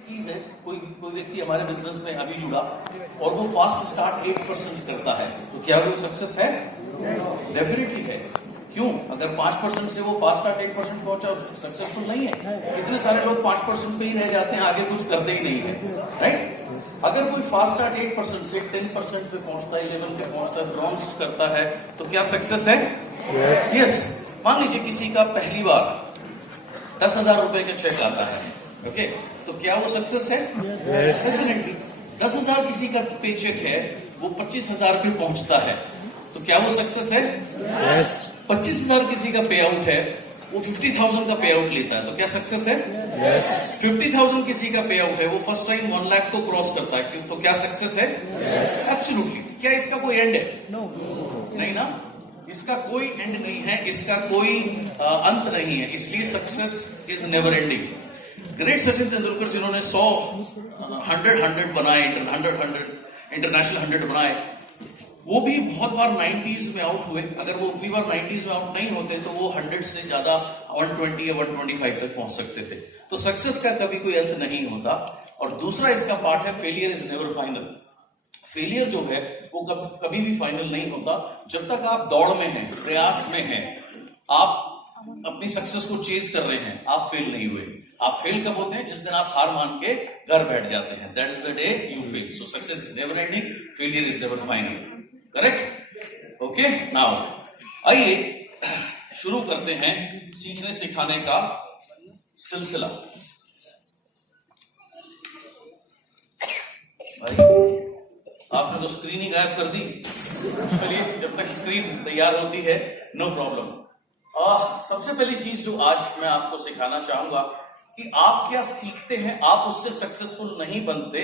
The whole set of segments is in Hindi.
चीज है, कोई कोई व्यक्ति हमारे बिजनेस में अभी जुड़ा और वो फास्ट स्टार्ट 8% करता है, तो क्या वो सक्सेस है? डेफिनेटली है। क्यों? अगर 5% से वो फास्ट स्टार्ट 8% पहुंचा, सक्सेसफुल नहीं है। कितने सारे लोग 5% पे ही रह जाते हैं, आगे कुछ करते ही नहीं है, राइट? अगर कोई फास्ट स्टार्ट 8% से 10% पे पहुंचता है, 11 पे पहुंचता है, ब्रॉन्ज करता है, तो क्या सक्सेस है? यस। मान लीजिए किसी का पहली बार 10,000 रुपए का चेक आता है, ओके, तो क्या वो सक्सेस है? डेफिनेटली। 10,000 किसी का पे चेक है, वो 25,000 पे पहुंचता है, तो क्या वो सक्सेस है? 25,000 किसी का पे आउट है, वो 50,000 का पे आउट लेता है, तो क्या सक्सेस है? 50,000 किसी का पे आउट है, वो फर्स्ट टाइम 1 लाख को क्रॉस करता है, तो क्या सक्सेस है? एब्सोल्युटली। क्या इसका कोई एंड है? नहीं ना, इसका कोई एंड नहीं है, इसका कोई अंत नहीं है, इसलिए success is never ending. Great Sachin Tendulkar जिन्होंने 100 बनाए, 100 इंटरनेशनल 100 बनाए, वो भी बहुत बार 90s में आउट हुए। अगर वो उतनी बार 90s में आउट नहीं होते तो वो 100 से ज्यादा 120 या 125 तक पहुंच सकते थे। तो सक्सेस का कभी कोई अंत नहीं होता। और दूसरा इसका पार्ट है, failure is never final. Failure जो है वो कभी भी फाइनल नहीं होता। जब तक आप दौड़ में हैं, प्रयास में हैं, आप अपनी सक्सेस को चेज कर रहे हैं, आप फेल नहीं हुए। आप फेल कब होते हैं? जिस दिन आप हार मान के घर बैठ जाते हैं, that is the day you fail. So success is never ending, failure is never final. Correct? Okay, now आइए शुरू करते हैं सीखने सिखाने का सिलसिला। भाई आपने तो स्क्रीन ही गायब कर दी। चलिए, जब तक स्क्रीन तैयार होती है, नो प्रॉब्लम। सबसे पहली चीज जो आज मैं आपको सिखाना चाहूंगा कि आप क्या सीखते हैं, आप उससे सक्सेसफुल नहीं बनते।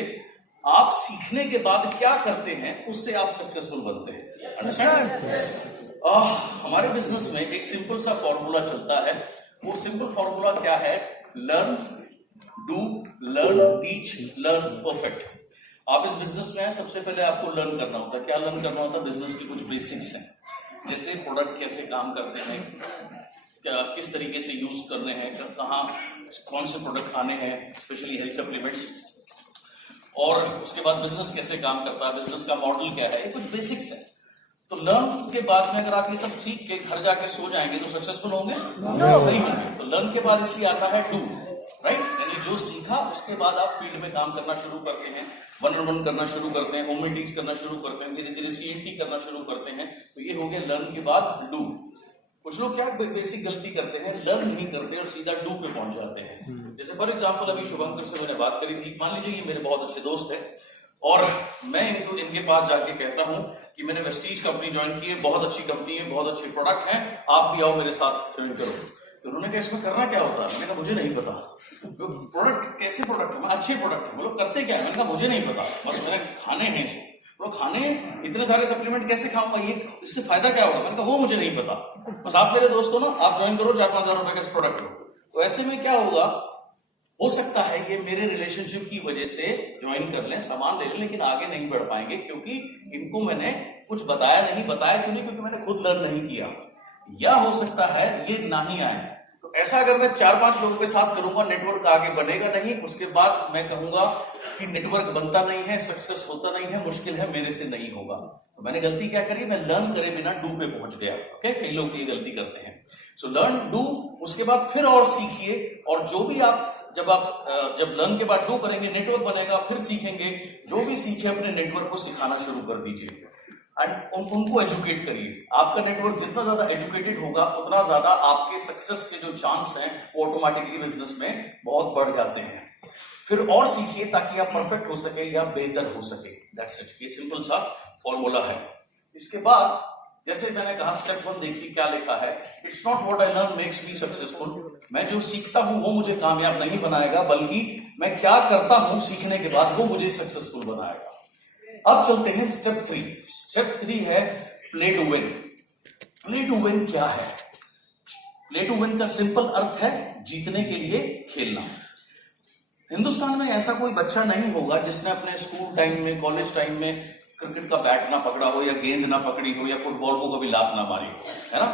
आप सीखने के बाद क्या करते हैं, उससे आप सक्सेसफुल बनते हैं। अंडरस्टैंड? हमारे बिजनेस में एक सिंपल सा फॉर्मूला चलता है। वो सिंपल फॉर्मूला क्या है? Learn, do, learn, teach, learn, perfect. आप इस बिजनेस में हैं, सबसे पहले आपको लर्न करना होता है। क्या लर्न करना होता है? बिजनेस की कुछ बेसिक्स हैं, जैसे प्रोडक्ट कैसे काम करते हैं, क्या किस तरीके से यूज करने हैं, कहाँ कौन से प्रोडक्ट खाने हैं, स्पेशली हेल्थ सप्लीमेंट्स, और उसके बाद बिजनेस कैसे काम करता है, बिजनेस का मॉडल क्या है, ये कुछ बेसिक्स है। तो लर्न के बाद में अगर आप ये सब सीख के घर जाके सो जाएंगे तो सक्सेसफुल होंगे? नहीं होंगे। तो लर्न के बाद इसलिए आता है डू, राइट? यानी जो सीखा उसके बाद आप फील्ड में काम करना शुरू करते हैं, 1-on-1 करना शुरू करते हैं, होम मीटिंग्स करना शुरू करते हैं, धीरे धीरे CNT करना शुरू करते हैं। तो ये हो गया लर्न के बाद डू। कुछ लोग क्या बेसिक गलती करते हैं, लर्न नहीं करते और सीधा डू पे पहुंच जाते हैं। जैसे फॉर एग्जांपल अभी शुभंकर से मैंने बात करी थी। मान लीजिए ये मेरे बहुत अच्छे दोस्त हैं और मैं इनके पास जाके कहता हूं कि मैंने वेस्टीज कंपनी ज्वाइन की है, बहुत अच्छी कंपनी है, बहुत अच्छे प्रोडक्ट हैं, आप भी आओ मेरे साथ ज्वाइन करो। तो उन्होंने कहा इसमें करना क्या होता है? मैंने कहा मुझे नहीं पता। प्रोडक्ट कैसे प्रोडक्ट है? अच्छे प्रोडक्ट है। वो लोग करते क्या है? मैंने कहा मुझे नहीं पता, बस मेरे खाने हैं इसको। खाने इतने सारे सप्लीमेंट कैसे खाऊंगा, ये इससे फायदा क्या होगा? मैंने कहा वो मुझे नहीं पता, बस आप मेरे दोस्त हो ना, आप ज्वाइन करो, 4-5 हजार रुपए का प्रोडक्ट हो। तो ऐसे में क्या होगा, हो सकता है ये मेरे रिलेशनशिप की वजह से ज्वाइन कर लें, सामान ले लें, लेकिन आगे नहीं बढ़ पाएंगे क्योंकि इनको मैंने कुछ बताया नहीं। बताया क्यों नहीं? क्योंकि मैंने खुद लर्न नहीं किया। या हो सकता है ये ना ही आए। तो ऐसा अगर मैं 4-5 लोगों के साथ करूंगा, नेटवर्क आगे बढ़ेगा नहीं। उसके बाद मैं कहूंगा कि नेटवर्क बनता नहीं है, सक्सेस होता नहीं है, मुश्किल है, मेरे से नहीं होगा। तो मैंने गलती क्या करी? मैं लर्न करे बिना डू पे पहुंच गया। ओके, कई लोग ये गलती करते हैं। सो लर्न, डू, उसके बाद फिर और सीखिए। और जो भी आप जब लर्न के बाद डू करेंगे, नेटवर्क बनेगा, फिर सीखेंगे। जो भी सीखे अपने नेटवर्क को सिखाना शुरू कर दीजिए एंड उनको एजुकेट करिए। आपका नेटवर्क जितना ज्यादा एजुकेटेड होगा, उतना ज्यादा आपके सक्सेस के जो चांस हैं वो ऑटोमेटिकली बिजनेस में बहुत बढ़ जाते हैं। फिर और सीखिए ताकि आप परफेक्ट हो सके या बेहतर हो सके। That's it. ये सिंपल सा फॉर्मूला है। इसके बाद जैसे मैंने कहा, स्टेप 1 देखिए क्या लिखा है। It's not what I learn makes me successful. मैं जो सीखता हूं वो मुझे कामयाब नहीं बनाएगा, बल्कि मैं क्या करता हूं सीखने के बाद वो मुझे सक्सेसफुल बनाएगा। अब चलते हैं स्टेप 3। स्टेप 3 है play to win. Play to win क्या है? प्ले टू विन का सिंपल अर्थ है जीतने के लिए खेलना। हिंदुस्तान में ऐसा कोई बच्चा नहीं होगा जिसने अपने स्कूल टाइम में, कॉलेज टाइम में क्रिकेट का बैट ना पकड़ा हो, या गेंद ना पकड़ी हो, या फुटबॉल को कभी लात ना मारी हो, है ना?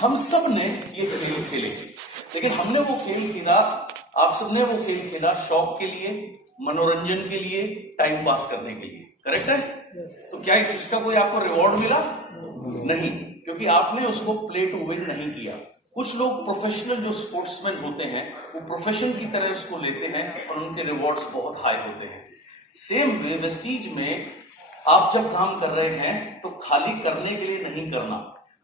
हम सब ने ये खेल खेले, लेकिन हमने वो खेल खेला आप सबने वो खेल खेला शौक के लिए, मनोरंजन के लिए, टाइम पास करने के लिए, करेक्ट है? तो क्या इसका कोई आपको रिवॉर्ड मिला? नहीं, क्योंकि आपने उसको प्ले टू विन नहीं किया। कुछ लोग प्रोफेशनल जो स्पोर्ट्समैन होते हैं वो प्रोफेशन की तरह उसको लेते हैं और उनके रिवॉर्ड्स बहुत हाई होते हैं। सेम वे वेस्टीज में आप जब काम कर रहे हैं तो खाली करने के लिए नहीं करना,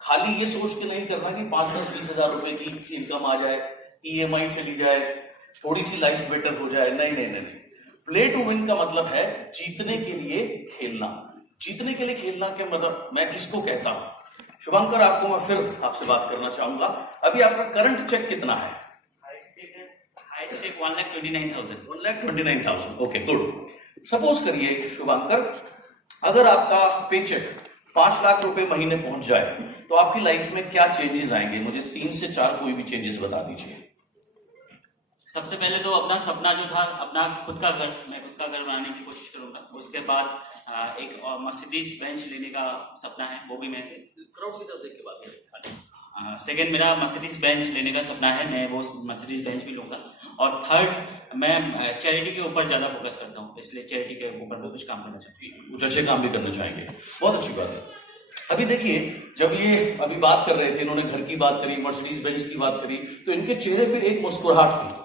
खाली ये सोच के नहीं करना कि 5-10-20 हजार रुपए की इनकम आ जाए, ईएमआई चली जाए, थोड़ी सी लाइफ बेटर हो जाए। नहीं नहीं नहीं, प्ले टू विन का मतलब है जीतने के लिए खेलना। जीतने के लिए खेलना के मतलब मैं किसको कहता हूं? शुभंकर, आपको मैं फिर आपसे बात करना चाहूंगा। अभी आपका करंट चेक कितना है? High check 1,29,000। 1,29,000, okay good. Suppose करिए शुभंकर, अगर आपका पे चेक 5 लाख रुपए महीने पहुंच जाए तो आपकी लाइफ में क्या चेंजेस आएंगे? मुझे 3 से 4 कोई भी चेंजेस बता दीजिए। सबसे पहले तो अपना सपना जो था, अपना खुद का घर, मैं खुद का घर बनाने की कोशिश करूंगा। उसके बाद एक मर्सिडीज बेंच लेने का सपना है, वो भी मैं क्राउड की तरफ देख के बात करें। सेकेंड मेरा मर्सिडीज बेंच लेने का सपना है, मैं वो मर्सिडीज बेंच भी लूंगा। और थर्ड, मैं चैरिटी के ऊपर ज्यादा फोकस करता हूँ, इसलिए चैरिटी के ऊपर भी कुछ काम करना चाहती हूँ। कुछ अच्छे काम भी करना चाहेंगे, बहुत अच्छी बात है। अभी देखिए, जब ये अभी बात कर रहे थे, इन्होंने घर की बात करी, मर्सिडीज बेंच की बात करी, तो इनके चेहरे पे एक मुस्कुराहट थी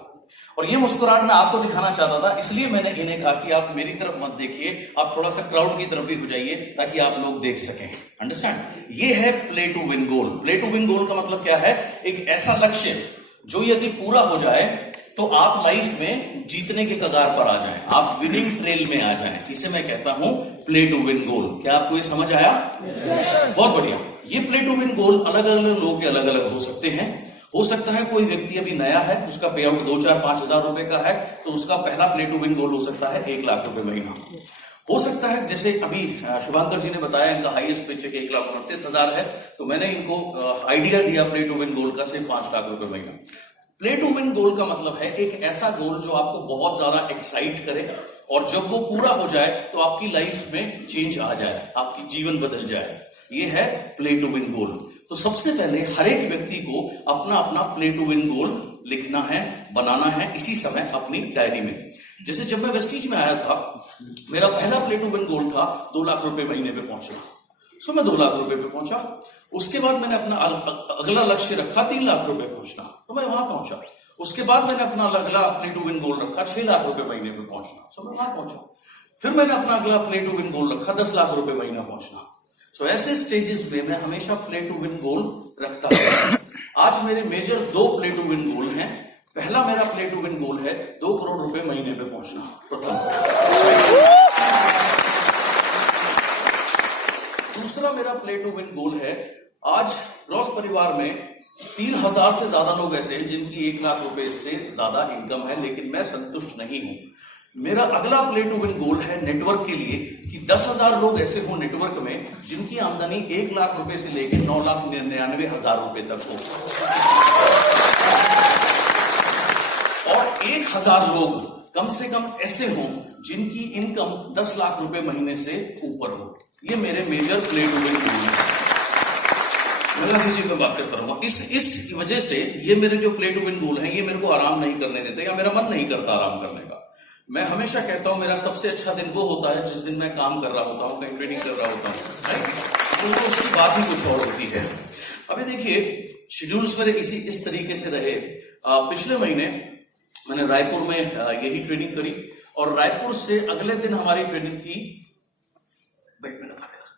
और ये मुस्कुराहट मैं आपको दिखाना चाहता था। इसलिए मैंने इन्हें कहा कि आप मेरी तरफ मत देखिए, आप थोड़ा सा क्राउड की तरफ भी हो जाइए ताकि आप लोग देख सकें। अंडरस्टैंड? ये है play to win goal. Play to win goal का मतलब क्या है? एक ऐसा लक्ष्य जो यदि पूरा हो जाए तो आप लाइफ में जीतने के कगार पर आ जाएं, आप विनिंग ट्रेल में आ जाएं। इसे मैं कहता हूं प्ले टू विन गोल। क्या आपको ये समझ आया? बहुत बढ़िया। ये प्ले टू विन गोल अलग अलग लोगों के अलग अलग हो सकते हैं। हो सकता है कोई व्यक्ति अभी नया है, उसका पे आउट 2-4-5 हजार रुपए का है, तो उसका पहला प्ले टू विन गोल हो सकता है 1 लाख रुपए महीना। हो सकता है जैसे अभी शुभंकर जी ने बताया इनका हाईएस्ट पे चेक 1,29,000 है, तो मैंने इनको आइडिया दिया प्ले टू विन गोल का से 5 लाख रुपए महीना। प्ले टू विन गोल का मतलब है एक ऐसा गोल जो आपको बहुत ज्यादा एक्साइट करे और जब वो पूरा हो जाए तो आपकी लाइफ में चेंज आ जाए, आपकी जीवन बदल जाए। ये है प्ले टू विन गोल। तो सबसे पहले हर एक व्यक्ति को अपना अपना प्ले टू विन गोल लिखना है, बनाना है इसी समय अपनी डायरी में। जैसे जब मैं वेस्टीज में आया था, मेरा पहला प्ले टू विन गोल था 2 लाख रुपए महीने पे पहुंचना। सो मैं 2 लाख रुपए पे पहुंचा। उसके बाद मैंने अपना अगला लक्ष्य रखा 3 लाख रुपए पहुंचना, तो मैं वहां पहुंचा। उसके बाद मैंने अपना अगला प्ले टू विन गोल रखा 6 लाख रुपए महीने पे पहुंचना, सो मैं वहां पहुंचा। फिर मैंने अपना अगला प्ले टू विन गोल रखा 10 लाख रुपए महीना पहुंचना। सो ऐसे स्टेजेस में मैं हमेशा प्ले टू विन गोल रखता हूं। आज मेरे मेजर 2 प्ले टू विन गोल हैं। पहला मेरा प्ले टू विन गोल है 2 करोड़ रुपए महीने पे पहुंचना, प्रथम। दूसरा मेरा प्ले टू विन गोल है, आज रॉस परिवार में 3,000 से ज्यादा लोग ऐसे हैं जिनकी 1 लाख रुपए से ज्यादा इनकम है, लेकिन मैं संतुष्ट नहीं हूं। मेरा अगला प्ले टू विन गोल है नेटवर्क के लिए कि 10,000 लोग ऐसे हो नेटवर्क में जिनकी आमदनी 1 लाख रुपए से लेकर 9,99,000 रुपए तक हो, और 1,000 लोग कम से कम ऐसे हों जिनकी इनकम 10 लाख रुपए महीने से ऊपर हो। ये मेरे मेजर प्ले टू विन गोल है। मैं किसी में बात करता रहूंगा। इस वजह से ये मेरे जो प्ले टू विन गोल हैं, ये मेरे को आराम नहीं करने देते या मेरा मन नहीं करता आराम करने का। मैं हमेशा कहता हूं मेरा सबसे अच्छा दिन वो होता है जिस दिन मैं काम कर रहा होता हूं, कहीं ट्रेनिंग कर रहा होता हूं, राइट? तो उसकी बात ही कुछ और होती है। अभी देखिए, शेड्यूल्स मेरे इस तरीके से रहे। पिछले महीने मैंने रायपुर में यही ट्रेनिंग करी और रायपुर से अगले दिन हमारी ट्रेनिंग थी,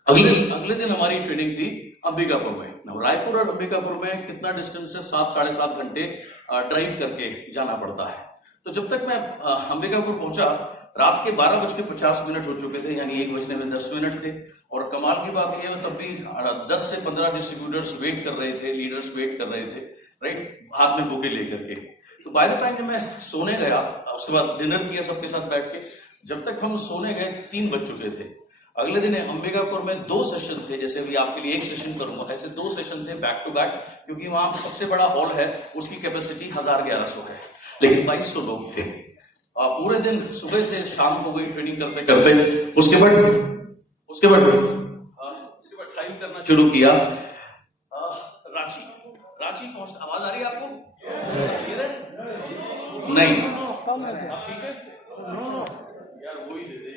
अगले दिन हमारी ट्रेनिंग थी अंबिकापुर में। रायपुर और अंबिकापुर में कितना डिस्टेंस है? 7-7.5 घंटे ड्राइव करके जाना पड़ता है। तो जब तक मैं अंबिकापुर पहुंचा, रात के 12:50 हो चुके थे, यानी 1 बजने में 10 मिनट थे। और कमाल की बात यह है, तब भी 10 से 15 डिस्ट्रीब्यूटर्स वेट कर रहे थे, लीडर्स वेट कर रहे थे, राइट, हाथ में बुके लेकर के। तो बाय द टाइम जब मैं सोने गया, उसके बाद डिनर किया सबके साथ बैठ के, जब तक हम सोने गए 3 बज चुके थे। अगले दिन अंबिकापुर में 2 सेशन थे, जैसे अभी आपके लिए 1 सेशन करूंगा, ऐसे 2 सेशन थे बैक टू बैक, क्योंकि वहां सबसे बड़ा हॉल है, उसकी कैपेसिटी 1000-1100 है, लेकिन 2200 लोग थे। पूरे दिन सुबह से शाम हो गई ट्रेनिंग करते करते। उसके बाद टाइम करना शुरू किया। रांची पहुंच, आवाज आ रही है आपको? नहीं, अब ठीक है? यार वही दे दे।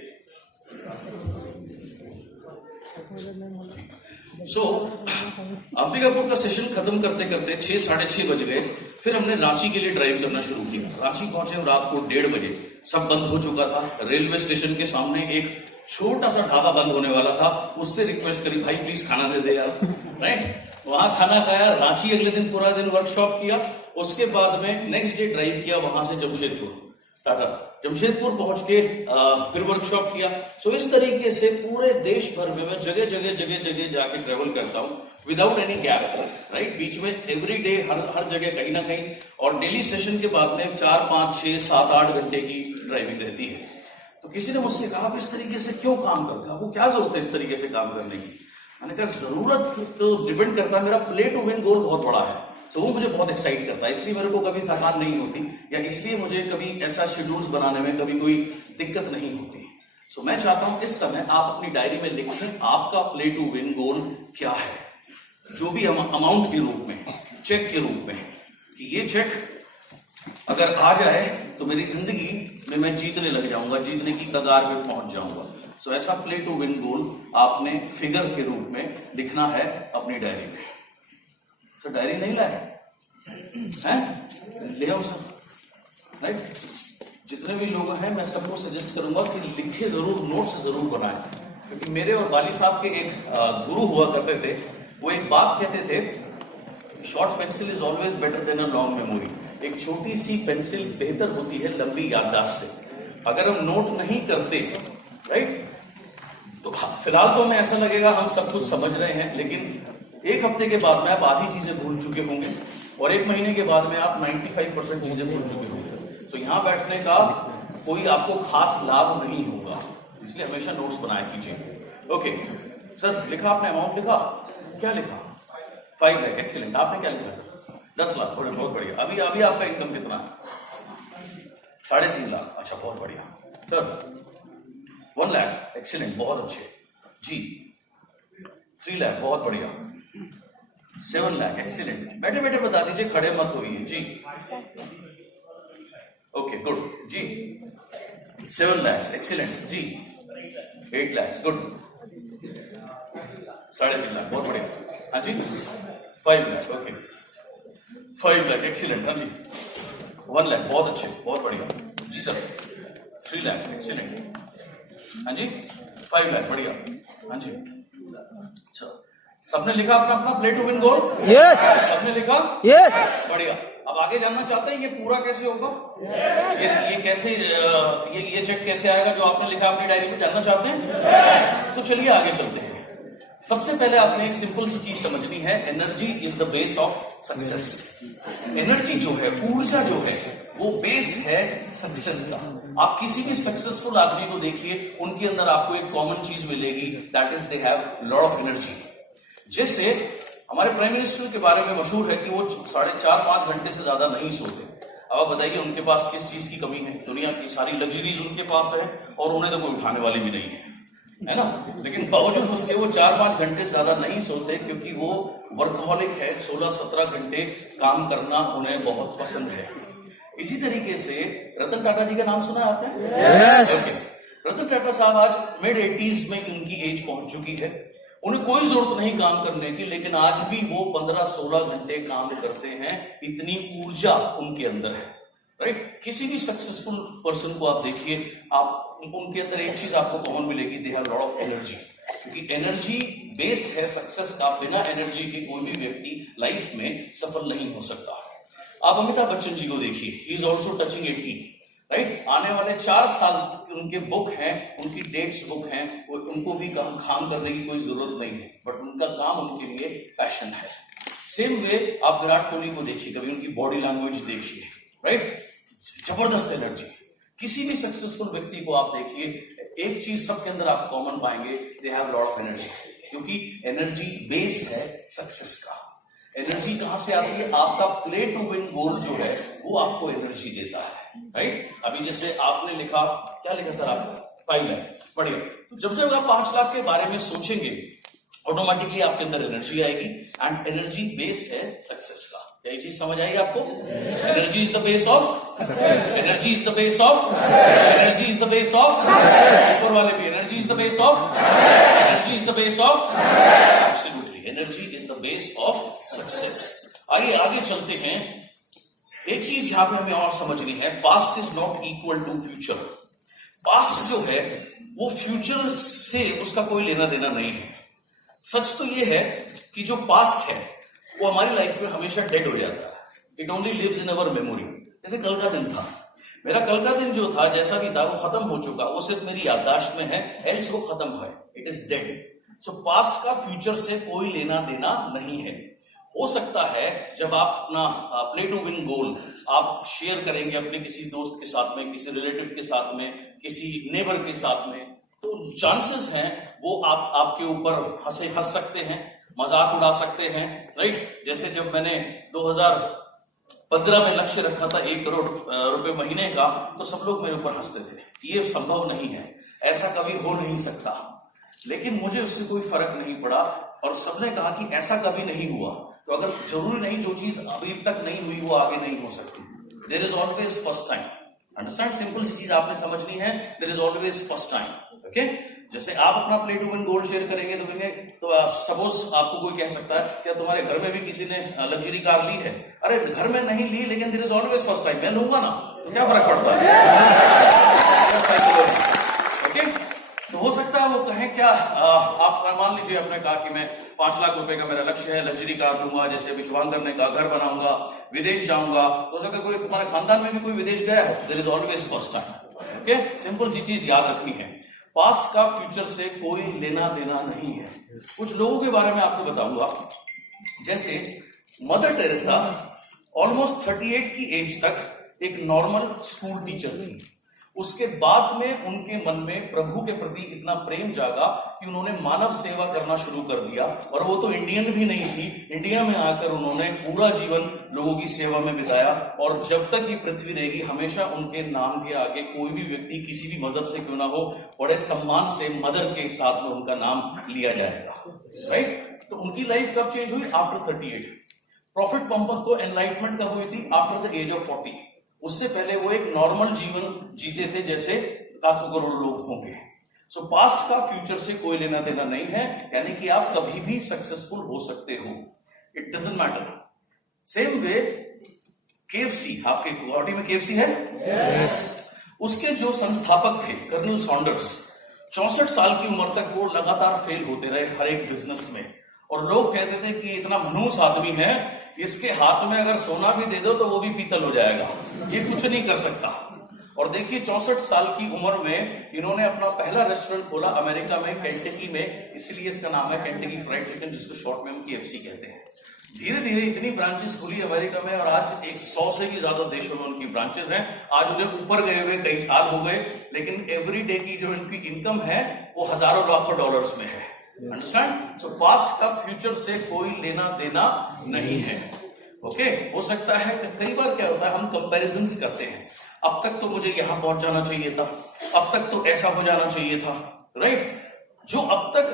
अंबिकापुर का सेशन खत्म करते करते 6 साढ़े 6 बज गए। फिर हमने रांची के लिए ड्राइव करना शुरू किया। रांची पहुंचे हम रात को 1:30 बजे। सब बंद हो चुका था। रेलवे स्टेशन के सामने एक छोटा सा ढाबा बंद होने वाला था। उससे रिक्वेस्ट करी, भाई प्लीज खाना दे दे यार। राइट, वहां खाना खाया। रांची अगले दिन पूरा दिन वर्कशॉप किया। उसके बाद में नेक्स्ट डे ड्राइव किया वहां से जमशेदपुर, टाटा जमशेदपुर पहुंच के फिर वर्कशॉप किया। सो इस तरीके से पूरे देश भर में मैं जगह जगह जाके ट्रेवल करता हूं विदाउट एनी गैप। राइट, बीच में एवरी डे हर जगह कहीं ना कहीं। और डेली सेशन के बाद में 4, 5, 6, 7, 8 घंटे की ड्राइविंग रहती है। तो किसी ने मुझसे कहा आप इस तरीके से क्यों काम करते हो, आपको क्या जरूरत है इस तरीके से काम करने की? मैंने कहा जरूरत तो डिपेंड करता है, मेरा प्ले टू विन गोल बहुत बड़ा है। तो वो मुझे बहुत एक्साइट करता है, इसलिए मेरे को कभी थकान नहीं होती, या इसलिए मुझे कभी ऐसा शेड्यूल्स बनाने में कभी कोई दिक्कत नहीं होती। सो मैं चाहता हूं इस समय आप अपनी डायरी में लिखें आपका प्ले टू विन गोल क्या है, जो भी अमाउंट के रूप में, चेक के रूप में, कि ये चेक अगर आ जाए तो मेरी जिंदगी में मैं जीतने लग जाऊंगा, जीतने की कगार पे पहुंच जाऊंगा। सो ऐसा प्ले टू विन गोल आपने फिगर के रूप में लिखना है अपनी डायरी में। सो डायरी नहीं लाए हैं, ले आओ सब। राइट, जितने भी लोग हैं मैं सबको सजेस्ट करूंगा कि लिखे जरूर, नोट्स जरूर बनाएं। क्योंकि मेरे और बाली साहब के एक गुरु हुआ करते थे, वो एक बात कहते थे, short pencil is always better than a long memory. एक छोटी सी पेंसिल बेहतर होती है लंबी याददाश्त से। अगर हम नोट नहीं करते, राइट, तो फिलहाल तो हमें ऐसा लगेगा हम सब कुछ समझ रहे हैं, लेकिन एक हफ्ते के बाद में आप आधी चीजें भूल चुके होंगे, और 1 महीने के बाद में आप 95% चीजें भूल चुके होंगे। तो यहां बैठने का कोई आपको खास लाभ नहीं होगा, इसलिए हमेशा नोट्स बनाया कीजिए। ओके सर, लिखा आपने, अमाउंट लिखा, क्या लिखा? 5 लाख, एक्सीलेंट। आपने क्या लिखा सर? 10 लाख, बहुत बढ़िया। अभी आपका इनकम कितना है? 3.5 लाख, अच्छा बहुत बढ़िया। सर 1 लाख, एक्सीलेंट, बहुत अच्छे जी। 3 लाख, बहुत बढ़िया। 7 लाख, एक्सीलेंट। बैठे बैठे बता दीजिए, खड़े मत होइए जी। ओके गुड जी। 7 लाख, एक्सीलेंट जी। 8 लाख, गुड। 3.5 लाख, बहुत बढ़िया। हाँ जी। 5 लाख, ओके। 5 लाख, एक्सीलेंट। हाँ जी। 1 लाख, बहुत अच्छे, बहुत बढ़िया जी सर। 3 लाख, एक्सीलेंट। हाँ जी। 5 लाख, बढ़िया। हाँ जी। अच्छा, सबने लिखा अपना अपना play to win goal? Yes. सबने लिखा? यस। बढ़िया। अब आगे जानना चाहते हैं ये पूरा कैसे होगा? ये कैसे, ये चेक कैसे आएगा जो आपने लिखा अपनी डायरी में, जानना चाहते हैं? तो चलिए आगे चलते हैं। सबसे पहले आपने एक सिंपल सी चीज समझनी है, energy is the base of success. Energy जो है, ऊर्जा जो है, वो बेस है सक्सेस का। आप किसी भी सक्सेसफुल आदमी को देखिए, उनके अंदर आपको एक कॉमन चीज मिलेगी, that is they have lot of energy. जैसे हमारे प्राइम मिनिस्टर के बारे में मशहूर है कि वो 4.5-5 घंटे से ज्यादा नहीं सोते। अब आप बताइए उनके पास किस चीज की कमी है? दुनिया की सारी लग्जरीज उनके पास है, और उन्हें तो कोई उठाने वाली भी नहीं है ना? लेकिन बावजूद उसके वो 4-5 घंटे से ज्यादा नहीं सोते, क्योंकि वो वर्कहॉलिक है। 16-17 घंटे काम करना उन्हें बहुत पसंद है। इसी तरीके से रतन टाटा जी का नाम सुना है आपने? Yes. Okay. रतन टाटा साहब आज मिड 80s में उनकी एज पहुंच चुकी है। उन्हें कोई जरूरत नहीं काम करने की, लेकिन आज भी वो 15-16 घंटे काम करते हैं। इतनी ऊर्जा उनके अंदर है। राइट, किसी भी सक्सेसफुल पर्सन को आप देखिए, आप उनके अंदर एक चीज आपको कॉमन मिलेगी, they have lot of energy. क्योंकि एनर्जी बेस है सक्सेस का। बिना एनर्जी के कोई भी व्यक्ति लाइफ में सफल नहीं हो सकता। आप अमिताभ बच्चन जी को देखिए, he is also touching 80। Right, आने वाले 4 साल उनके बुक हैं, उनकी डेट्स बुक हैं, उनको भी काम करने की कोई जरूरत नहीं है, बट उनका काम उनके लिए पैशन है। सेम वे आप विराट कोहली को देखिए, कभी उनकी बॉडी लैंग्वेज देखिए। राइट, जबरदस्त एनर्जी। किसी भी सक्सेसफुल व्यक्ति को आप देखिए, एक चीज सबके अंदर आप कॉमन पाएंगे, they have lot of energy. क्योंकि एनर्जी बेस है सक्सेस का। एनर्जी कहां से आती है? आपका प्ले टू विन गोल जो है, वो आपको एनर्जी देता है। राइट, अभी जैसे आपने लिखा, क्या लिखा सर आपने? 5 लाख, बढ़िया। जब जब आप 5 लाख के बारे में सोचेंगे, ऑटोमेटिकली आपके अंदर एनर्जी आएगी, एंड एनर्जी बेस है सक्सेस का। यही चीज समझ आएगी आपको? Energy is the base of energy is the base of, energy is the base of, ऊपर वाले भी, energy is the base of, energy is the base of, absolutely energy is the base of success. आइए आगे चलते हैं। एक चीज यहां पे हमें और समझनी है, past is not equal to future. Past जो है वो फ्यूचर से उसका कोई लेना देना नहीं है। सच तो ये है कि जो पास्ट है वो हमारी लाइफ में हमेशा डेड हो जाता है। It only lives in our memory. जैसे कल का दिन था, मेरा कल का दिन जो था जैसा भी था वो खत्म हो चुका, वो सिर्फ मेरी याददाश्त में है, एल्स वो खत्म है, it is dead. So past का फ्यूचर से कोई लेना देना नहीं है। हो सकता है जब आप अपना प्ले टू विन गोल आप शेयर करेंगे अपने किसी दोस्त के साथ में, किसी रिलेटिव के साथ में, किसी नेबर के साथ में, तो चांसेस हैं वो आपके ऊपर हंस सकते हैं, मजाक उड़ा सकते हैं, राइट। जैसे जब मैंने 2015 में लक्ष्य रखा था 1 करोड़ रुपए महीने का, तो सब लोग मेरे ऊपर हंसते थे, ये संभव नहीं है, ऐसा कभी हो नहीं सकता। लेकिन मुझे उससे कोई फर्क नहीं पड़ा और सबने कहा कि ऐसा कभी नहीं हुआ। तो अगर जरूरी नहीं जो चीज अभी तक नहीं हुई वो आगे नहीं हो सकती। There is always first time. Understand? Simple सी चीज आपने समझनी है, there is always first time. Okay, जैसे आप अपना play to win goal share करेंगे तो कहेंगे, तो सपोज आपको कोई कह सकता है क्या तुम्हारे घर में भी किसी ने लग्जरी कार ली है? अरे घर में नहीं ली, लेकिन there is always first time, मैं लूंगा ना, तो क्या फर्क पड़ता है? ओके, तो हो सकता है वो कहें क्या, आप मान लीजिए आपने कहा कि मैं 5 लाख रुपए का मेरा लक्ष्य है, लग्जरी कार लूंगा, जैसे विश्वांकर ने कहा घर बनाऊंगा, विदेश जाऊंगा। हो सकता है कोई तुम्हारे खानदान में भी कोई विदेश गया है, there is always first time. Okay, simple सी चीज याद रखनी है, पास्ट का फ्यूचर से कोई लेना देना नहीं है। कुछ लोगों के बारे में आपको बताऊंगा, जैसे मदर टेरेसा ऑलमोस्ट 38 की एज तक एक नॉर्मल स्कूल टीचर थी। उसके बाद में उनके मन में प्रभु के प्रति इतना प्रेम जागा कि उन्होंने मानव सेवा करना शुरू कर दिया। और वो तो इंडियन भी नहीं थी, इंडिया में आकर उन्होंने पूरा जीवन लोगों की सेवा में बिताया। और जब तक ये पृथ्वी रहेगी हमेशा उनके नाम के आगे कोई भी व्यक्ति किसी भी मजहब से क्यों ना हो, बड़े सम्मान से मदर के साथ में उनका नाम लिया जाएगा, राइट। तो उनकी लाइफ कब चेंज हुई? आफ्टर 38। प्रॉफिट पंपर को एनलाइटमेंट कब हुई थी? After the age of 40। उससे पहले वो एक नॉर्मल जीवन जीते थे जैसे लाखों करोड़ लोग होंगे। सो पास्ट का फ्यूचर से कोई लेना देना नहीं है, यानी कि आप कभी भी सक्सेसफुल हो सकते हो, it doesn't matter. Same way KFC, आपके गुवाहाटी में केएफसी है? yes. उसके जो संस्थापक थे कर्नल सॉन्डर्स, 64 साल की उम्र तक वो लगातार फेल होते रहे हर एक बिजनेस में। और लोग कहते थे कि इतना मनहूस आदमी है, इसके हाथ में अगर सोना भी दे दो तो वो भी पीतल हो जाएगा, ये कुछ नहीं कर सकता। और देखिए 64 साल की उम्र में इन्होंने अपना पहला रेस्टोरेंट खोला अमेरिका में, केंटकी में, इसलिए इसका नाम है केंटकी फ्राइड चिकन, जिसको शॉर्ट में हम केएफसी कहते हैं। धीरे धीरे इतनी ब्रांचेस खुली अमेरिका में और आज 100 से भी ज्यादा देशों में उनकी ब्रांचेस हैं। आज उन्हें ऊपर गए हुए कई साल हो गए, लेकिन एवरी डे की जो इनकी इनकम है वो हजारों लाखों डॉलर्स में है। अंडरस्टैंड? सो पास्ट का फ्यूचर से कोई लेना देना नहीं है। ओके, हो सकता है कि कई बार क्या होता है हम कंपैरिजंस करते हैं, अब तक तो मुझे यहां पहुंच जाना चाहिए था, अब तक तो ऐसा हो जाना चाहिए था, राइट। जो अब तक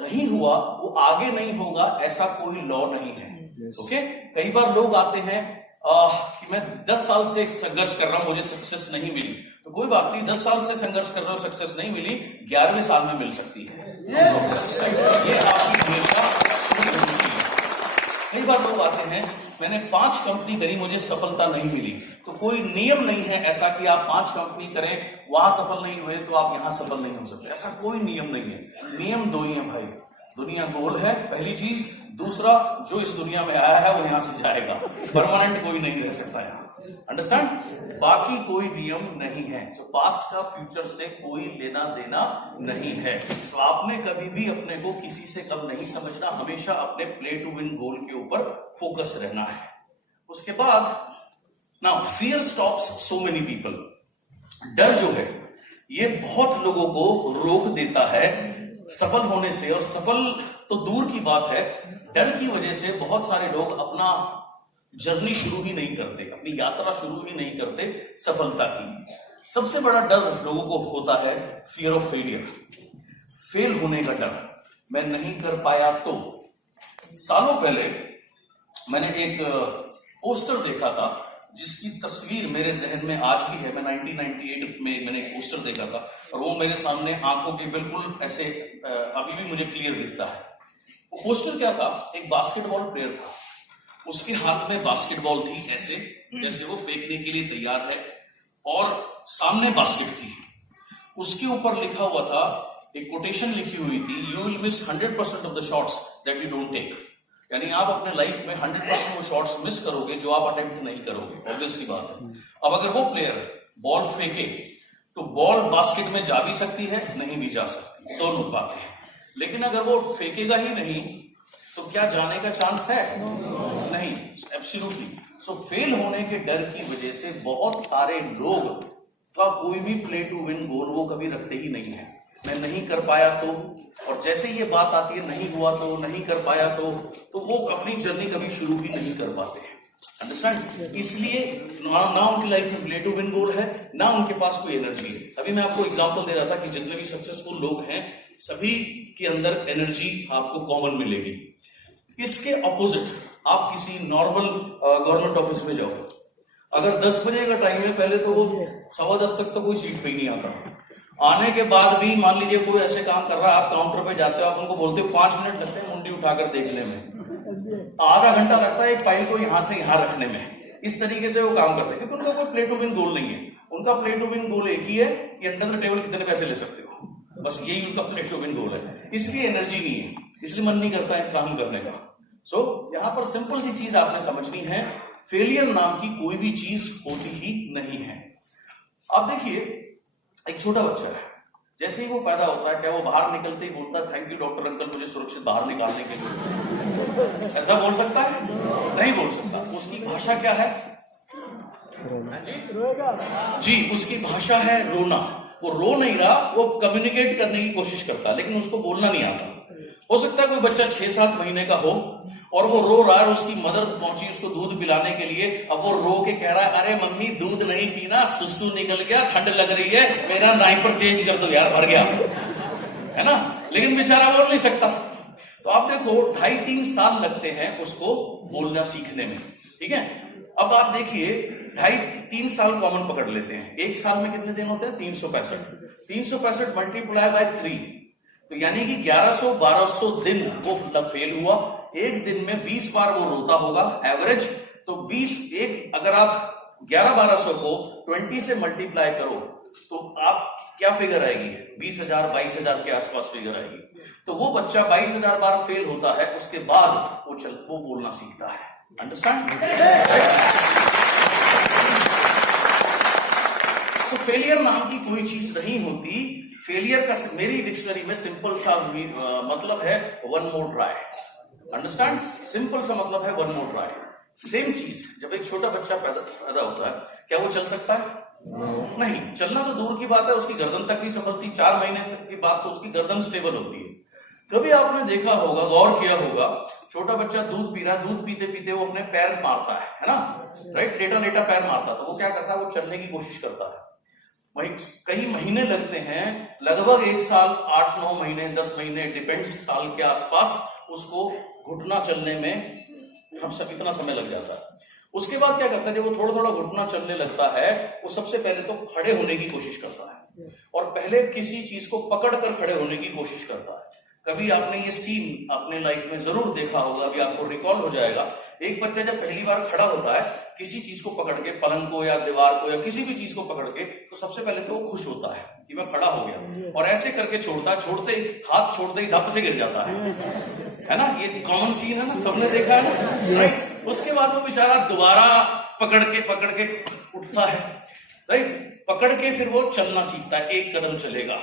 नहीं हुआ वो आगे नहीं होगा, ऐसा कोई लॉ नहीं है। ओके, कई बार लोग आते हैं कि मैं 10 साल से संघर्ष कर रहा हूं, मुझे सक्सेस नहीं मिली, तो कोई बात नहीं, 10 साल से संघर्ष कर रहे हो, सक्सेस नहीं मिली, 11वें साल में मिल सकती है। ये आपकी हमेशा सोच होनी चाहिए। कई बार लोग आते हैं मैंने 5 कंपनी करी, मुझे सफलता नहीं मिली, तो कोई नियम नहीं है ऐसा कि आप 5 कंपनी करें, वहां सफल नहीं हुए तो आप यहां सफल नहीं हो सकते, ऐसा कोई नियम नहीं है। नियम 2 ही है भाई, दुनिया गोल है पहली चीज, दूसरा जो इस दुनिया में आया है वो यहां से जाएगा, परमानेंट कोई नहीं रह सकता यहाँ। अंडरस्टैंड? बाकी कोई नियम नहीं है। सो पास्ट का फ्यूचर से कोई लेना देना नहीं है। तो आपने कभी भी अपने को किसी से कम नहीं समझना, हमेशा अपने प्ले टू विन गोल के ऊपर फोकस रहना है। उसके बाद now fear stops so many people. डर जो है ये बहुत लोगों को रोक देता है सफल होने से, और सफल तो दूर की बात है, डर की वजह से बहुत सारे लोग अपना जर्नी शुरू ही नहीं करते, अपनी यात्रा शुरू ही नहीं करते सफलता की। सबसे बड़ा डर लोगों को होता है फियर ऑफ फेलियर, फेल होने का डर, मैं नहीं कर पाया तो। सालों पहले मैंने एक पोस्टर देखा था जिसकी तस्वीर मेरे जहन में आज भी है। मैं 1998 में मैंने एक पोस्टर देखा था और वो मेरे सामने आंखों के बिल्कुल ऐसे अभी भी मुझे क्लियर दिखता है। वो पोस्टर क्या था? एक बास्केटबॉल प्लेयर था, उसके हाथ में बास्केटबॉल थी ऐसे जैसे वो फेंकने के लिए तैयार है और सामने बास्केट थी। उसके ऊपर लिखा हुआ था, एक कोटेशन लिखी हुई थी, you will miss 100% of the shots that you don't take. यानी आप अपने लाइफ में 100% वो शॉट्स मिस करोगे जो आप अटेम्प्ट नहीं करोगे। ऑब्वियस सी बात है। अब अगर वो प्लेयर बॉल फेंके तो बॉल बास्केट में जा भी सकती है, नहीं भी जा सकती, दोनों बातें हैं। लेकिन अगर वो फेंकेगा ही नहीं तो क्या जाने का चांस है? नहीं, एब्सोल्युटली। सो फेल होने के डर की वजह से बहुत सारे लोग का कोई भी प्ले टू विन गोल वो कभी रखते ही नहीं है। मैं नहीं कर पाया तो, और जैसे ये बात आती है नहीं हुआ तो, नहीं कर पाया तो वो अपनी जर्नी कभी शुरू ही नहीं कर पाते हैं। अंडरस्टैंड? इसलिए ना उनकी लाइफ में प्ले टू विन गोल है, ना उनके पास कोई एनर्जी है। अभी मैं आपको एग्जांपल दे रहा था कि जितने भी सक्सेसफुल लोग हैं सभी के अंदर एनर्जी आपको कॉमन मिलेगी। इसके ऑपोजिट आप किसी नॉर्मल गवर्नमेंट ऑफिस में जाओ, अगर 10 बजे का टाइम है, पहले तो वो 10:15 तक तो कोई सीट पे ही नहीं आता। आने के बाद भी मान लीजिए कोई ऐसे काम कर रहा है, आप काउंटर पे जाते हो, आप उनको बोलते हो 5 मिनट लगते हैं मुंडी उठाकर देखने में, आधा घंटा लगता है एक फाइल को यहां से यहां रखने में। इस तरीके से वो काम करते हैं क्योंकि उनका कोई प्ले टू विन गोल नहीं है। उनका प्ले टू विन गोल एक ही है कि अंडर द टेबल कितने पैसे ले सकते हो, बस यही उनका प्ले टू विन गोल है। इसलिए एनर्जी नहीं है, इसलिए मन नहीं करता है काम करने का। सो यहां पर सिंपल सी चीज आपने समझनी है, फेलियर नाम की कोई भी चीज होती ही नहीं है। आप देखिए, एक छोटा बच्चा है, जैसे ही वो पैदा होता है क्या वो बाहर निकलते ही बोलता है थैंक यू डॉक्टर अंकल मुझे सुरक्षित बाहर निकालने के लिए? ऐसा बोल सकता है? नहीं बोल सकता। उसकी भाषा क्या है? जी, उसकी भाषा है रोना। वो रो नहीं रहा, वो कम्युनिकेट करने की कोशिश करता है लेकिन उसको बोलना नहीं आता। हो सकता है कोई बच्चा 6-7 महीने का हो और वो रो रहा है, उसकी मदर पहुंची उसको दूध पिलाने के लिए। अब वो रो के कह रहा है अरे मम्मी दूध नहीं पीना, सुसु निकल गया, ठंड लग रही है, मेरा डायपर चेंज कर दो यार, भर गया, है ना। लेकिन बेचारा बोल नहीं सकता। तो आप देखो 2.5-3 साल लगते हैं उसको बोलना सीखने में, ठीक है। अब आप देखिए 2.5-3 साल कॉमन पकड़ लेते हैं, एक साल में कितने दिन होते हैं? 365। 365 मल्टीप्लाई बाय 3, तो यानी कि 1100-1200 दिन वो फेल हुआ। एक दिन में 20 बार वो रोता होगा एवरेज। तो 20 एक, अगर आप 1100-1200 को 20 से मल्टीप्लाई करो तो आप क्या फिगर आएगी? 20,000-22,000 के आसपास फिगर आएगी। तो वो बच्चा 22,000 बार फेल होता है, उसके बाद वो बोलना सीखता है। अंडरस्टैंड? सो फेलियर नाम की कोई चीज नहीं होती। फेलियर का मेरी डिक्शनरी में सिंपल सा मतलब है one more try. Understand? Simple सा मतलब है वन मोर ट्राई। सेम चीज जब एक छोटा बच्चा पैदा होता है, क्या वो चल सकता है? नहीं, चलना तो दूर की बात है, उसकी गर्दन तक नहीं संभलती। 4 महीने तक की बात तो उसकी गर्दन स्टेबल होती है। कभी आपने देखा होगा, गौर किया होगा, छोटा बच्चा दूध पी रहा, दूध पीते पीते वो अपने पैर मारता है ना, राइट, लेटा पैर मारता, तो वो क्या करता है? वो चलने की कोशिश करता है। वही कई महीने लगते हैं, लगभग 1 साल, 8-9 महीने, 10 महीने, डिपेंड्स, साल के आसपास उसको घुटना चलने में हम सब इतना समय लग जाता है। उसके बाद क्या करता है? जब वो थोड़ा थोड़ा घुटना चलने लगता है, वो सबसे पहले तो खड़े होने की कोशिश करता है और पहले किसी चीज को पकड़ कर खड़े होने की कोशिश करता है। कभी आपने ये सीन अपने लाइफ में जरूर देखा होगा, अभी आपको रिकॉल हो जाएगा। एक बच्चा जब पहली बार खड़ा होता है किसी चीज को पकड़ के, पलंग को या दीवार को या किसी भी चीज को पकड़ के, तो सबसे पहले तो वो खुश होता है कि मैं खड़ा हो गया, और ऐसे करके हाथ छोड़ते ही धप से गिर जाता है ना। ये कॉमन सीन है ना, सबने देखा है ना, राइट। उसके बाद वो बेचारा दोबारा पकड़ के उठता है, राइट, पकड़ के फिर वो चलना सीखता है, 1 कदम चलेगा,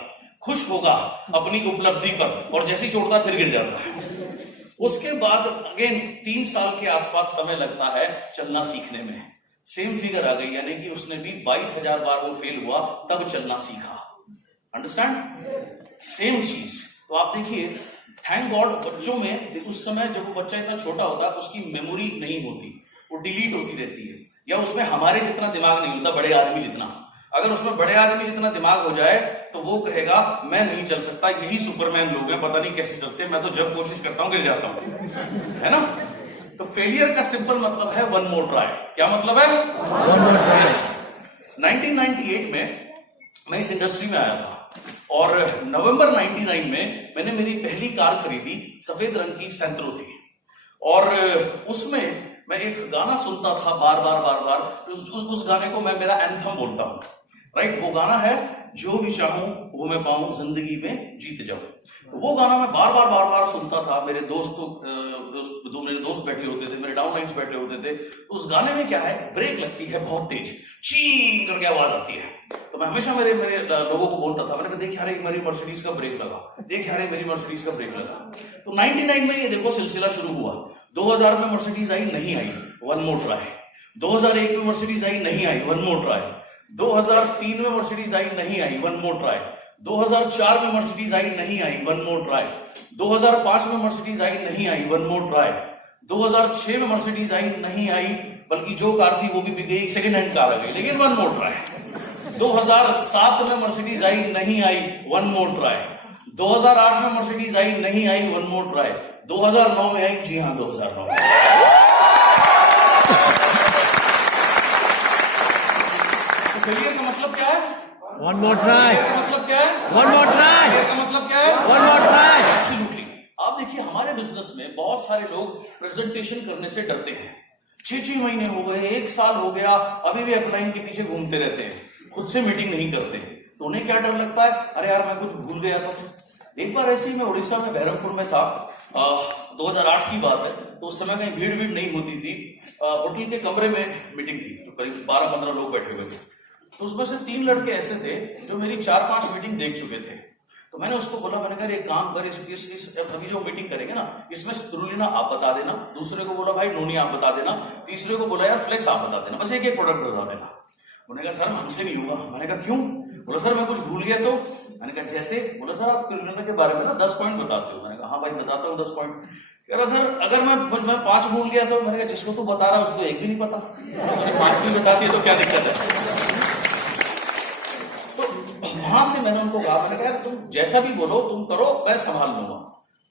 खुश होगा अपनी उपलब्धि पर, और जैसे ही छोड़ता फिर गिर जाता है। उसके बाद अगेन 3 साल के आसपास समय लगता है चलना सीखने में। सेम फिगर आ गई, यानी कि उसने भी 22,000 बार वो फेल हुआ तब चलना सीखा। अंडरस्टैंड? सेम चीज। तो आप देखिए, थैंक गॉड बच्चों में उस समय जब वो बच्चा इतना छोटा होता है उसकी मेमोरी नहीं होती, वो डिलीट होती रहती है, या उसमें हमारे जितना दिमाग नहीं होता, बड़े आदमी जितना। अगर उसमें बड़े आदमी जितना दिमाग हो जाए तो वो कहेगा मैं नहीं चल सकता, यही सुपरमैन लोग हैं, पता नहीं कैसे चलते हैं, मैं तो जब कोशिश करता हूं गिर जाता हूं, है ना। तो फेलियर का सिंपल मतलब है वन मोर ट्राई। क्या मतलब है? One more try. 1998 में मैं इस इंडस्ट्री में आया था और नवंबर 99 में मैंने मेरी पहली कार खरीदी, सफेद रंग की सैंत्रो थी। और उसमें मैं एक गाना सुनता था बार बार उस गाने को मैं मेरा एंथम बोलता हूं, राइट। वो गाना है जो भी चाहूं वो मैं पाऊं, जिंदगी में जीत जाऊं। तो वो गाना मैं बार बार सुनता था। मेरे दो मेरे दोस्त बैठे होते थे, मेरे डाउनलाइंस बैठे होते थे। तो उस गाने में क्या है, ब्रेक लगती है बहुत तेज, ची करके आवाज आती है। तो मैं हमेशा मेरे लोगों को बोलता था, मैंने कहा देख यार मेरी मर्सिडीज का ब्रेक लगा, देख यार मेरी मर्सिडीज का ब्रेक लगा। तो 99 में ये देखो सिलसिला शुरू हुआ। 2000 में मर्सिडीज आई, नहीं आई, वन मोर ट्राई। 2001 में मर्सिडीज आई, नहीं आई, वन मोर ट्राई। 2003 में मर्सिडीज आई, नहीं आई, वन मोर ट्राई। 2004 में मर्सिडीज आई, नहीं आई, वन मोर ट्राई। 2005 में मर्सिडीज आई, नहीं आई, वन मोर ट्राई। 2006 में मर्सिडीज आई, नहीं आई, बल्कि जो कार थी वो भी बिक गई, सेकेंड हैंड कार आ गई, लेकिन वन मोर ट्राई। 2007 में मर्सिडीज आई, नहीं आई, वन मोर ट्राई। 2008 में मर्सिडीज आई, नहीं आई, वन मोर ट्राई। 2009 में आई, जी हाँ 2009 में। तो फेलियर का मतलब क्या है? One more try. का मतलब क्या है? One more try. का मतलब क्या है? One more try. एब्सोल्युटली। आप देखिए हमारे बिजनेस में बहुत सारे लोग प्रेजेंटेशन करने से डरते हैं। 6 महीने हो गए, 1 साल हो गया, अभी भी अपलाइन के पीछे घूमते रहते हैं, खुद से मीटिंग नहीं करते। तो उन्हें क्या डर लगता है, अरे यार मैं कुछ भूल गया था। एक बार ऐसे ही मैं उड़ीसा में बहरमपुर में था, 2008 की बात है। तो उस समय कहीं भीड़ नहीं होती थी। होटल के कमरे में मीटिंग थी, तो करीब 12-15 लोग बैठे हुए थे। तो उसमें से 3 लड़के ऐसे थे जो मेरी 4-5 मीटिंग देख चुके थे। तो मैंने उसको बोला, मैंने कहा एक काम कर, इस अभी जो मीटिंग करेंगे ना, इसमें तुरुलिना आप बता देना। दूसरे को बोला भाई नोनी आप बता देना। तीसरे को बोला यार फ्लेक्स आप बता देना, बस एक प्रोडक्ट बता देना। उन्होंने कहा सर हमसे नहीं होगा। मैंने कहा क्यों? बोला सर मैं कुछ भूल गया तो। मैंने कहा जैसे? बोला सर आप तुरुलिना के बारे में ना 10 पॉइंट बताते हो। मैंने कहा हाँ भाई बताता हूँ 10 पॉइंट। कह रहा सर अगर मैं 5 भूल गया तो। मैंने कहा जिसको तू बता रहा है उसको एक भी नहीं पता, 5 भी बताती है तो क्या दिक्कत है? वहां से मैंने उनको कहा, मैंने कहा तुम जैसा भी बोलो तुम करो, मैं संभाल लूंगा।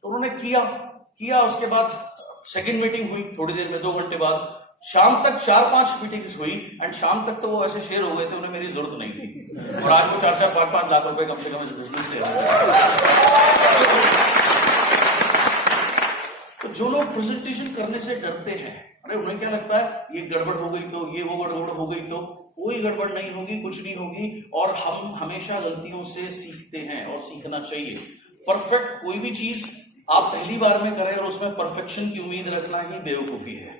तो उन्होंने किया। उसके बाद सेकंड मीटिंग हुई, थोड़ी देर में 2 घंटे बाद शाम तक 4-5 मीटिंग्स हुई। एंड शाम तक तो वो ऐसे शेयर हो गए थे, उन्हें मेरी जरूरत नहीं थी। और आज वो 4-5 लाख रुपए कम से कम इस बिजनेस से। तो जो लोग प्रेजेंटेशन करने से डरते हैं, अरे उन्हें क्या लगता है ये गड़बड़ हो गई तो, ये वो गड़बड़ हो गई तो। कोई गड़बड़ नहीं होगी, कुछ नहीं होगी। और हम हमेशा गलतियों से सीखते हैं और सीखना चाहिए। परफेक्ट कोई भी चीज आप पहली बार में करें और उसमें परफेक्शन की उम्मीद रखना ही बेवकूफी है।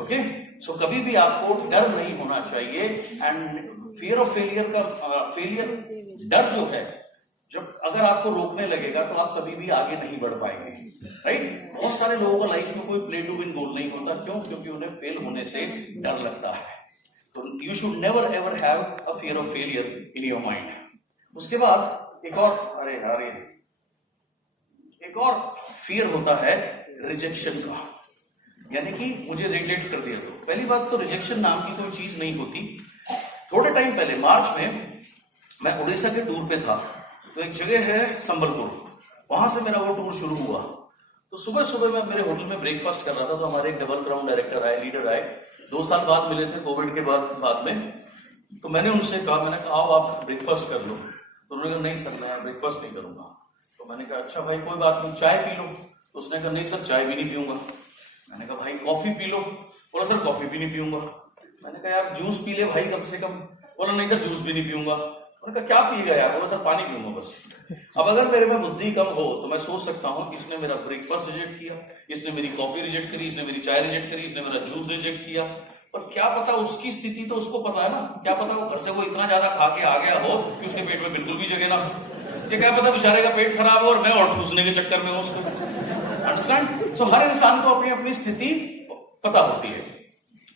ओके, सो कभी भी आपको डर नहीं होना चाहिए। एंड फियर ऑफ फेलियर का फेलियर डर जो है, जब अगर आपको रोकने लगेगा तो आप कभी भी आगे नहीं बढ़ पाएंगे, राइट। बहुत सारे लोगों का लाइफ में कोई प्ले टू विन गोल नहीं होता। क्यों? क्योंकि उन्हें फेल होने से डर लगता है। तो you should never ever have a fear of failure in your mind. उसके बाद एक और फियर होता है रिजेक्शन का, यानी कि मुझे रिजेक्ट कर दिया तो। पहली बात तो रिजेक्शन नाम की कोई चीज नहीं होती। थोड़े टाइम पहले मार्च में मैं उड़ीसा के टूर पे था। तो एक जगह है संबलपुर, वहां से मेरा वो टूर शुरू हुआ। तो सुबह मैं मेरे होटल में ब्रेकफास्ट कर रहा था। तो हमारे एक डबल क्राउन डायरेक्टर आए, लीडर आए, 2 साल बाद मिले थे कोविड के बाद में। तो मैंने उनसे कहा, मैंने कहा आओ आप ब्रेकफास्ट कर लो। तो उन्होंने कहा नहीं सर मैं ब्रेकफास्ट नहीं करूंगा। तो मैंने कहा अच्छा भाई कोई बात नहीं, चाय पी लो। तो उसने कहा नहीं सर चाय भी नहीं पीऊंगा। मैंने कहा भाई कॉफी पी लो। बोला सर कॉफी भी नहीं पीऊंगा। मैंने कहा यार जूस पी ले भाई कम से कम। बोला नहीं सर जूस भी नहीं पीऊंगा। मैंने कहा क्या पिएगा यार? बोला सर पानी पीऊंगा बस। अब अगर मेरे में बुद्धि कम हो तो मैं सोच सकता हूं इसने मेरा ब्रेकफास्ट रिजेक्ट किया, इसने मेरी कॉफी रिजेक्ट करी, इसने मेरी चाय रिजेक्ट करी, इसने मेरा जूस रिजेक्ट किया। पर क्या पता उसकी स्थिति तो उसको पता है ना। क्या पता वो घर से वो इतना ज्यादा खा के आ गया हो कि उसके पेट में बिल्कुल भी जगह ना हो। ये क्या पता बेचारे का पेट खराब हो और मैं और ठूसने के चक्कर में हूं उसको। अंडरस्टैंड? सो हर इंसान को अपनी अपनी स्थिति पता होती है।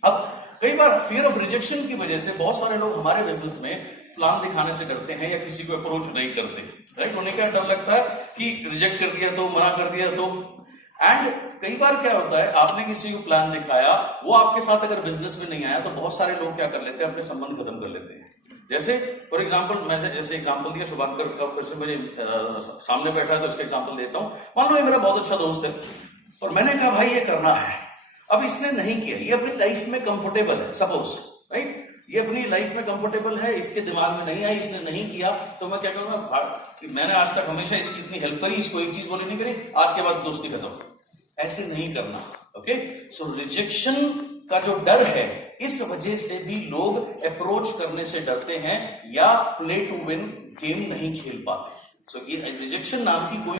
अब कई बार फियर ऑफ रिजेक्शन की वजह से बहुत सारे लोग हमारे बिजनेस में प्लान दिखाने से डरते हैं या किसी को अप्रोच नहीं करते, राइट। उन्हें क्या डर लगता है कि रिजेक्ट कर दिया तो, मना कर दिया तो। एंड कई बार क्या होता है, आपने किसी को प्लान दिखाया, वो आपके साथ अगर बिजनेस में नहीं आया तो बहुत सारे लोग क्या कर लेते हैं, अपने संबंध खत्म कर लेते हैं। जैसे फॉर एग्जाम्पल, मैंने जैसे एग्जाम्पल दिया शुभांकर का, फिर से मेरे सामने बैठा है तो उसका एग्जाम्पल देता हूं। मान लो ये मेरा बहुत अच्छा दोस्त है और मैंने कहा भाई ये करना है। अब इसने नहीं किया, ये अपनी लाइफ में कंफर्टेबल है, सपोज, राइट, ये अपनी लाइफ में कंफर्टेबल है, इसके दिमाग में नहीं आई, इसने नहीं किया, तो मैं क्या करूंगा, मैंने आज तक हमेशा इसकी इतनी हेल्प करी, इसको एक चीज बोली नहीं करी, आज के बाद दोस्ती खत्म। ऐसे नहीं करना। ओके, सो रिजेक्शन का जो डर है, इस वजह से भी लोग अप्रोच करने से डरते हैं या प्ले टू विन गेम नहीं खेल पाते। सो ये रिजेक्शन नाम की कोई